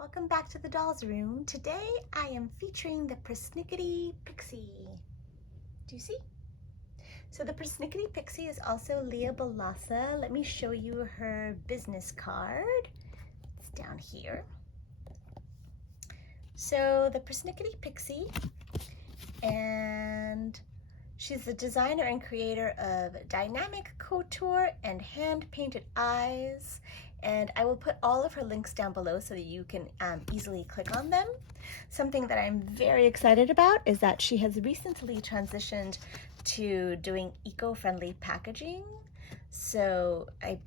Welcome back to the Dolls Room. Today I am featuring the Persnicketie Pixie. Do you see? So the Persnicketie Pixie is also Leah Balassa. Let me show you her business card. It's down here. So the Persnicketie Pixie, and she's the designer and creator of dynamic couture and hand-painted eyes. And I will put all of her links down below so that you can easily click on them. Something that I'm very excited about is that she has recently transitioned to doing eco-friendly packaging. So I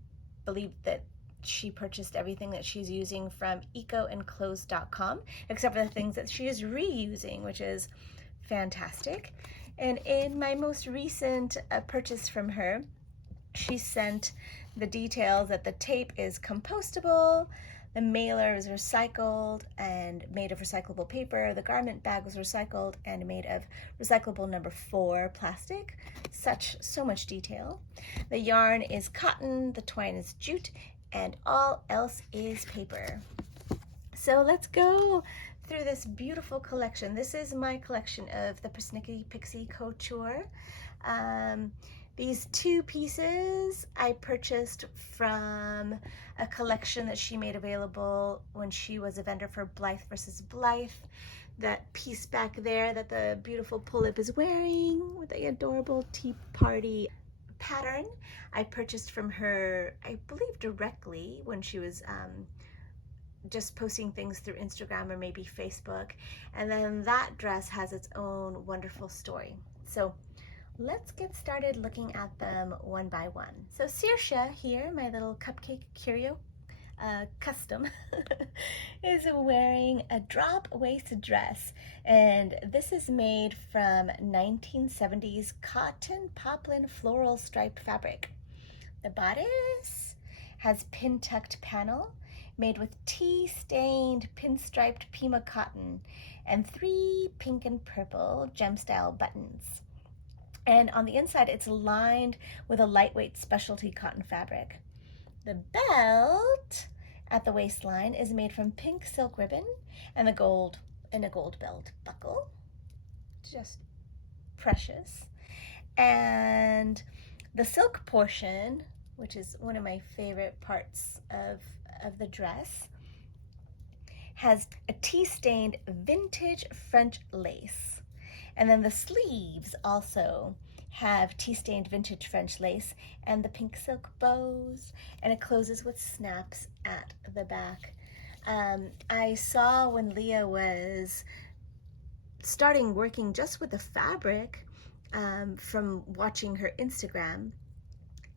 believe that she purchased everything that she's using from ecoandclothes.com, except for the things that she is reusing, which is fantastic. And in my most recent purchase from her, she sent the details that the tape is compostable, the mailer is recycled and made of recyclable paper, the garment bag was recycled and made of recyclable number 4 plastic. So much detail. The yarn is cotton, the twine is jute, and all else is paper. So let's go through this beautiful collection. This is my collection of the Persnicketie Pixie Couture. These 2 pieces I purchased from a collection that she made available when she was a vendor for Blythe versus Blythe. That piece back there that the beautiful Pullip is wearing with the adorable tea party pattern, I purchased from her, I believe directly when she was just posting things through Instagram or maybe Facebook. And then that dress has its own wonderful story. So let's get started looking at them one by one. So Saoirse here, my little cupcake curio custom, is wearing a drop waist dress, and this is made from 1970s cotton poplin floral striped fabric. The bodice has pin tucked panel made with tea-stained pinstriped Pima cotton and 3 pink and purple gem style buttons. And on the inside, it's lined with a lightweight specialty cotton fabric. The belt at the waistline is made from pink silk ribbon and a gold belt buckle. Just precious. And the silk portion, which is one of my favorite parts of the dress, has a tea-stained vintage French lace. And then the sleeves also have tea-stained vintage French lace and the pink silk bows, and it closes with snaps at the back. I saw when Leah was starting working just with the fabric from watching her Instagram,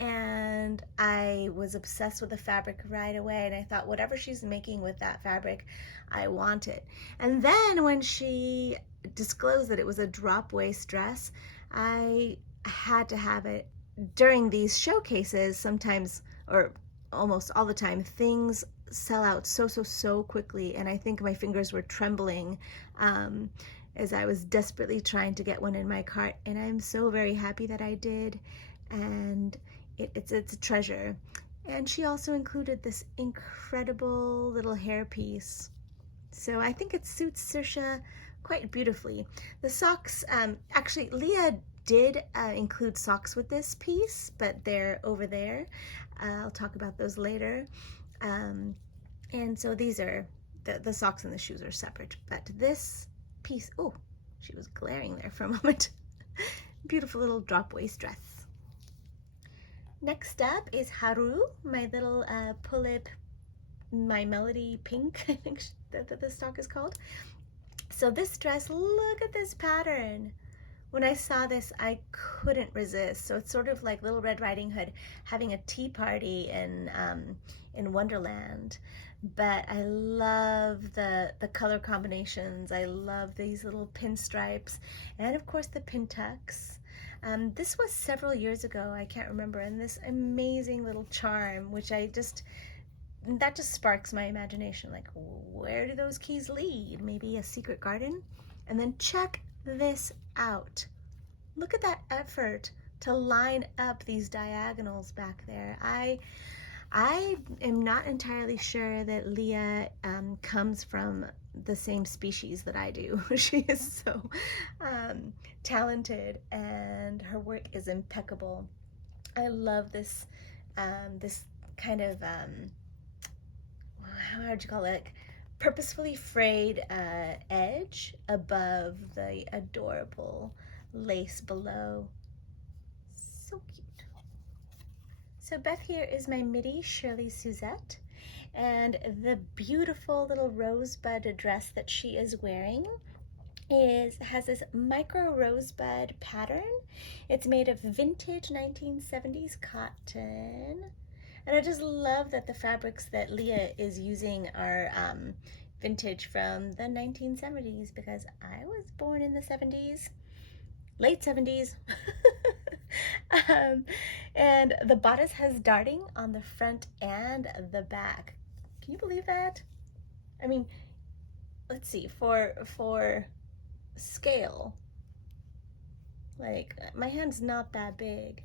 and I was obsessed with the fabric right away, and I thought whatever she's making with that fabric, I want it. And then when she disclosed that it was a drop waist dress, I had to have it. During these showcases, sometimes or almost all the time, things sell out so quickly, and I think my fingers were trembling as I was desperately trying to get one in my cart, and I'm so very happy that I did, and it's a treasure. And she also included this incredible little hairpiece, so I think it suits Saoirse quite beautifully. The socks, actually Leah did include socks with this piece, but they're over there. I'll talk about those later. And so these are, the socks and the shoes are separate, but this piece, oh, she was glaring there for a moment. Beautiful little drop waist dress. Next up is Haru, my little Pullip, My Melody Pink, I think that the stock is called. So this dress, look at this pattern. When I saw this, I couldn't resist. So it's sort of like Little Red Riding Hood having a tea party in Wonderland. But I love the color combinations. I love these little pinstripes, and of course the pin tucks. This was several years ago, I can't remember, and this amazing little charm, which that just sparks my imagination. Like, where do those keys lead? Maybe a secret garden? And then check this out. Look at that effort to line up these diagonals back there. I am not entirely sure that Leah comes from the same species that I do. She is so talented, and her work is impeccable. I love this this kind of how would you call it? Like, purposefully frayed edge above the adorable lace below. So cute. So Beth here is my midi Shirley Suzette, and the beautiful little rosebud dress that she is wearing has this micro rosebud pattern. It's made of vintage 1970s cotton, and I just love that the fabrics that Leah is using are vintage from the 1970s, because I was born in the 70s, late 70s. And the bodice has darting on the front and the back. Can you believe that? I mean, let's see, for scale, like, my hand's not that big,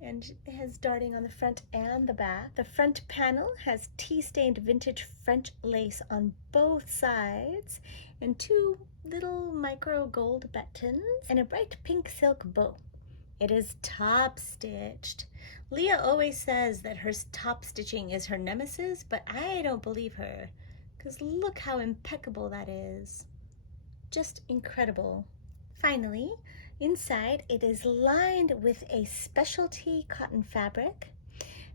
and it has darting on the front and the back. The front panel has tea-stained vintage French lace on both sides, and two little micro gold buttons, and a bright pink silk bow. It is top stitched. Leah always says that her top stitching is her nemesis, but I don't believe her, because look how impeccable that is. Just incredible. Finally, inside it is lined with a specialty cotton fabric.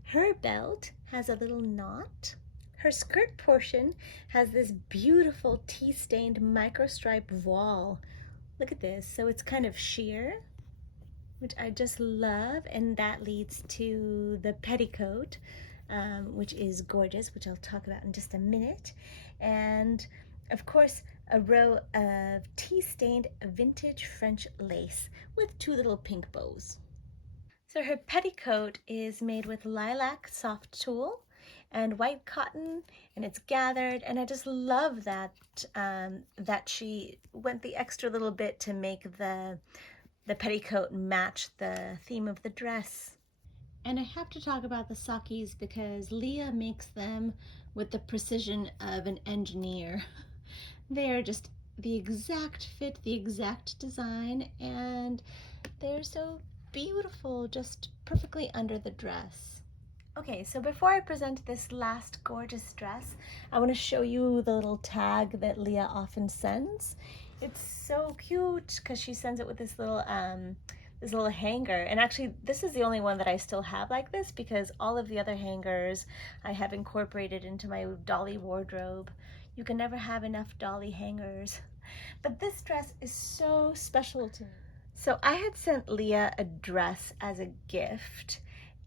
Her belt has a little knot. Her skirt portion has this beautiful tea-stained microstripe voile. Look at this. So it's kind of sheer, which I just love, and that leads to the petticoat, which is gorgeous, which I'll talk about in just a minute. And of course, a row of tea-stained vintage French lace with two little pink bows. So her petticoat is made with lilac soft tulle and white cotton, and it's gathered, and I just love that that she went the extra little bit to make the petticoat match the theme of the dress. And I have to talk about the sakis because Leah makes them with the precision of an engineer. They are just the exact fit, the exact design, and they're so beautiful, just perfectly under the dress. Okay, so before I present this last gorgeous dress, I want to show you the little tag that Leah often sends. It's so cute because she sends it with this little hanger, and actually this is the only one that I still have like this, because all of the other hangers I have incorporated into my dolly wardrobe. You can never have enough dolly hangers. But this dress is so special to me. So I had sent Leah a dress as a gift,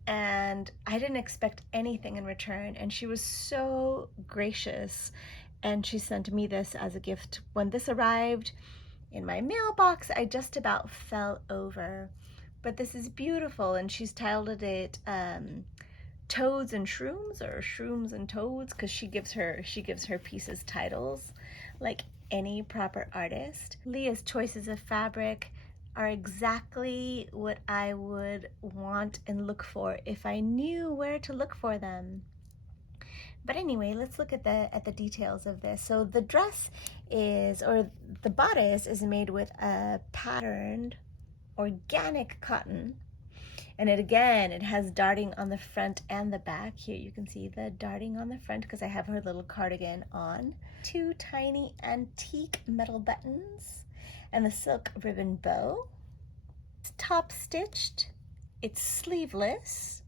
and I didn't expect anything in return, and she was so gracious, and she sent me this as a gift. When this arrived in my mailbox, I just about fell over. But this is beautiful, and she's titled it Toads and Shrooms, or Shrooms and Toads, because she gives her pieces titles like any proper artist. Leah's choices of fabric are exactly what I would want and look for if I knew where to look for them. But anyway, let's look at the details of this. So the dress is, or the bodice is, made with a patterned organic cotton. And it has darting on the front and the back. Here you can see the darting on the front because I have her little cardigan on. Two tiny antique metal buttons and the silk ribbon bow. It's top stitched, it's sleeveless,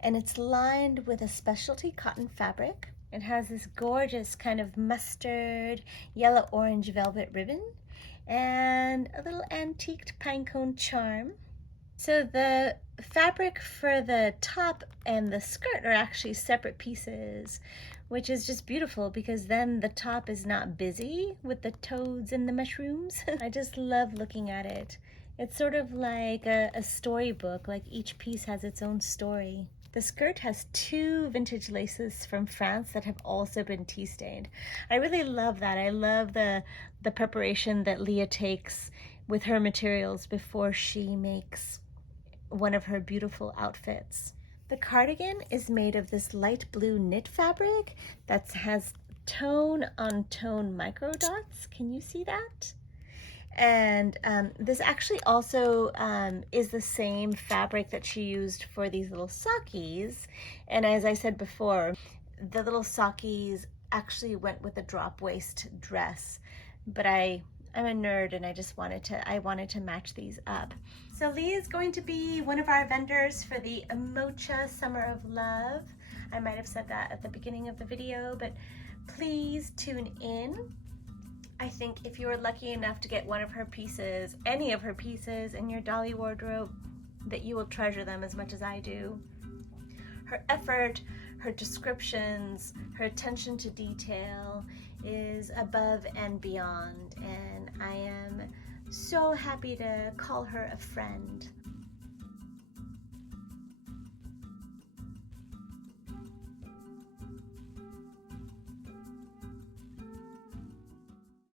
and it's lined with a specialty cotton fabric. It has this gorgeous kind of mustard yellow orange velvet ribbon and a little antiqued pinecone charm. So the fabric for the top and the skirt are actually separate pieces, which is just beautiful because then the top is not busy with the toads and the mushrooms. I just love looking at it. It's sort of like a storybook, like each piece has its own story. The skirt has two vintage laces from France that have also been tea stained. I really love that. I love the preparation that Leah takes with her materials before she makes one of her beautiful outfits. The cardigan is made of this light blue knit fabric that has tone on tone micro dots. Can you see that? And this actually also is the same fabric that she used for these little sockies. And as I said before, the little sockies actually went with a drop waist dress, but I'm a nerd and I wanted to match these up. So Lee is going to be one of our vendors for the Omocha Summer of Love. I might have said that at the beginning of the video, but please tune in. I think if you were lucky enough to get one of her pieces, any of her pieces in your dolly wardrobe, that you will treasure them as much as I do. Her effort, her descriptions, her attention to detail is above and beyond, and I am so happy to call her a friend.